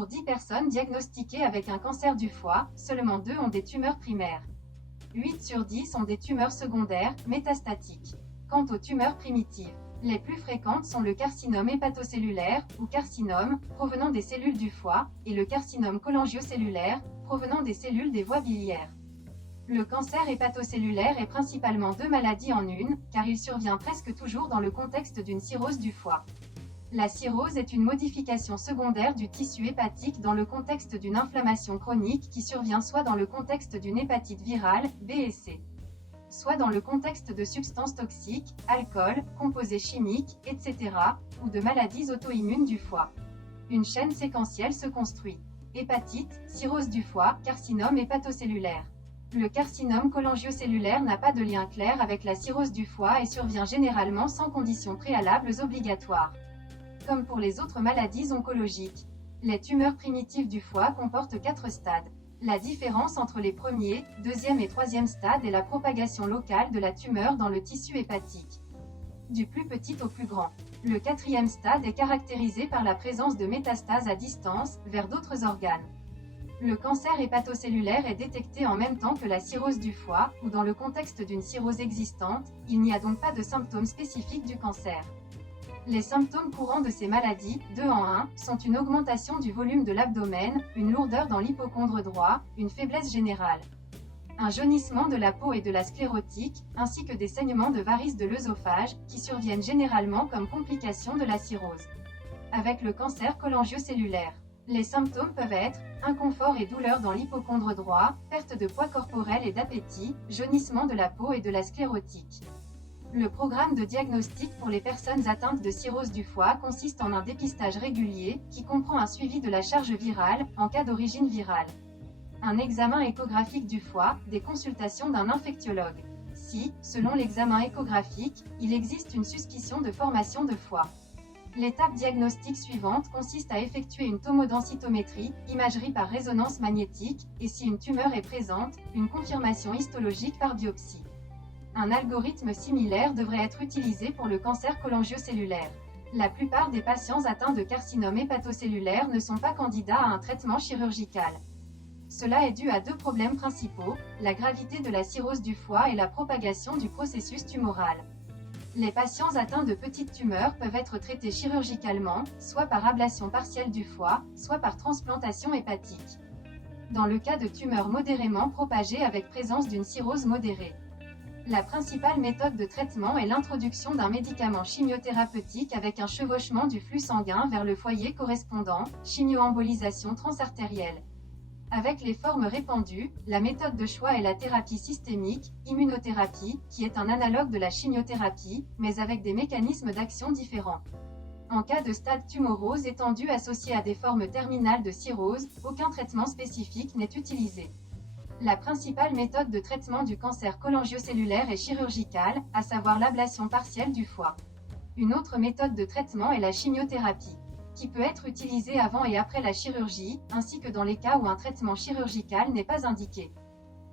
Pour 10 personnes diagnostiquées avec un cancer du foie, seulement 2 ont des tumeurs primaires. 8 sur 10 ont des tumeurs secondaires, métastatiques. Quant aux tumeurs primitives, les plus fréquentes sont le carcinome hépatocellulaire, ou carcinome, provenant des cellules du foie, et le carcinome cholangiocellulaire, provenant des cellules des voies biliaires. Le cancer hépatocellulaire est principalement 2 maladies en une, car il survient presque toujours dans le contexte d'une cirrhose du foie. La cirrhose est une modification secondaire du tissu hépatique dans le contexte d'une inflammation chronique qui survient soit dans le contexte d'une hépatite virale, B et C, soit dans le contexte de substances toxiques, alcool, composés chimiques, etc., ou de maladies auto-immunes du foie. Une chaîne séquentielle se construit. Hépatite, cirrhose du foie, carcinome hépatocellulaire. Le carcinome cholangiocellulaire n'a pas de lien clair avec la cirrhose du foie et survient généralement sans conditions préalables obligatoires. Comme pour les autres maladies oncologiques, les tumeurs primitives du foie comportent 4 stades. La différence entre les premiers, deuxième et troisième stades est la propagation locale de la tumeur dans le tissu hépatique, du plus petit au plus grand. Le 4e stade est caractérisé par la présence de métastases à distance, vers d'autres organes. Le cancer hépatocellulaire est détecté en même temps que la cirrhose du foie, ou dans le contexte d'une cirrhose existante, il n'y a donc pas de symptômes spécifiques du cancer. Les symptômes courants de ces maladies, 2 en 1, sont une augmentation du volume de l'abdomen, une lourdeur dans l'hypocondre droit, une faiblesse générale, un jaunissement de la peau et de la sclérotique, ainsi que des saignements de varices de l'œsophage, qui surviennent généralement comme complication de la cirrhose. Avec le cancer cholangiocellulaire, les symptômes peuvent être inconfort et douleur dans l'hypocondre droit, perte de poids corporel et d'appétit, jaunissement de la peau et de la sclérotique. Le programme de diagnostic pour les personnes atteintes de cirrhose du foie consiste en un dépistage régulier, qui comprend un suivi de la charge virale, en cas d'origine virale, un examen échographique du foie, des consultations d'un infectiologue. Si, selon l'examen échographique, il existe une suspicion de formation de foie. L'étape diagnostique suivante consiste à effectuer une tomodensitométrie, imagerie par résonance magnétique, et si une tumeur est présente, une confirmation histologique par biopsie. Un algorithme similaire devrait être utilisé pour le cancer cholangiocellulaire. La plupart des patients atteints de carcinome hépatocellulaire ne sont pas candidats à un traitement chirurgical. Cela est dû à 2 problèmes principaux, la gravité de la cirrhose du foie et la propagation du processus tumoral. Les patients atteints de petites tumeurs peuvent être traités chirurgicalement, soit par ablation partielle du foie, soit par transplantation hépatique. Dans le cas de tumeurs modérément propagées avec présence d'une cirrhose modérée, la principale méthode de traitement est l'introduction d'un médicament chimiothérapeutique avec un chevauchement du flux sanguin vers le foyer correspondant, chimioembolisation transartérielle. Avec les formes répandues, la méthode de choix est la thérapie systémique, immunothérapie, qui est un analogue de la chimiothérapie, mais avec des mécanismes d'action différents. En cas de stade tumorose étendu associé à des formes terminales de cirrhose, aucun traitement spécifique n'est utilisé. La principale méthode de traitement du cancer cholangiocellulaire est chirurgicale, à savoir l'ablation partielle du foie. Une autre méthode de traitement est la chimiothérapie, qui peut être utilisée avant et après la chirurgie, ainsi que dans les cas où un traitement chirurgical n'est pas indiqué.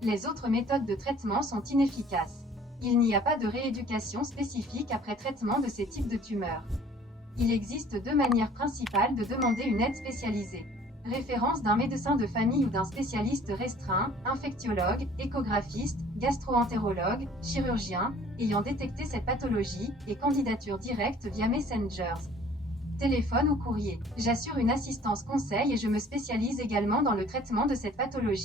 Les autres méthodes de traitement sont inefficaces. Il n'y a pas de rééducation spécifique après traitement de ces types de tumeurs. Il existe 2 manières principales de demander une aide spécialisée. Référence d'un médecin de famille ou d'un spécialiste restreint, infectiologue, échographiste, gastro-entérologue, chirurgien, ayant détecté cette pathologie, et candidature directe via Messengers, téléphone ou courrier. J'assure une assistance conseil et je me spécialise également dans le traitement de cette pathologie.